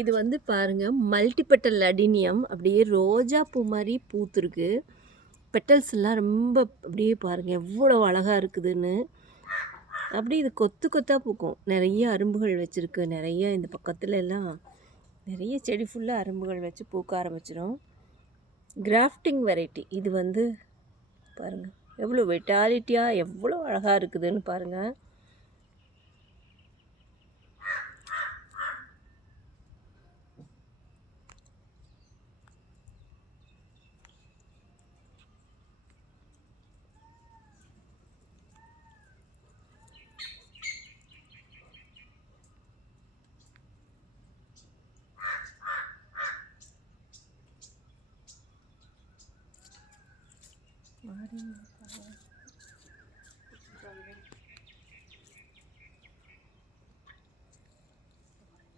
இது வந்து பாருங்க மல்டிபெட்டல் அடினியம் அப்படியே ரோஜா பூ மாதிரி பூத்துருக்கு. பெட்டல்ஸ் எல்லாம் ரொம்ப அப்படியே பாருங்க எவ்வளோ அழகா இருக்குதுன்னு. அப்படியே இது கொத்து கொத்தா பூக்கும். நிறைய அரும்புகள் வச்சிருக்கு. நிறைய இந்த பக்கத்துல எல்லாம் நிறைய செடி ஃபுல்லாக அரும்புகள் வச்சு பூக்க ஆரம்பிச்சிடும். கிராஃப்டிங் வெரைட்டி இது வந்து பாருங்க எவ்வளோ வெட்டாலிட்டியாக எவ்வளோ அழகாக இருக்குதுன்னு பாருங்கள். மாறி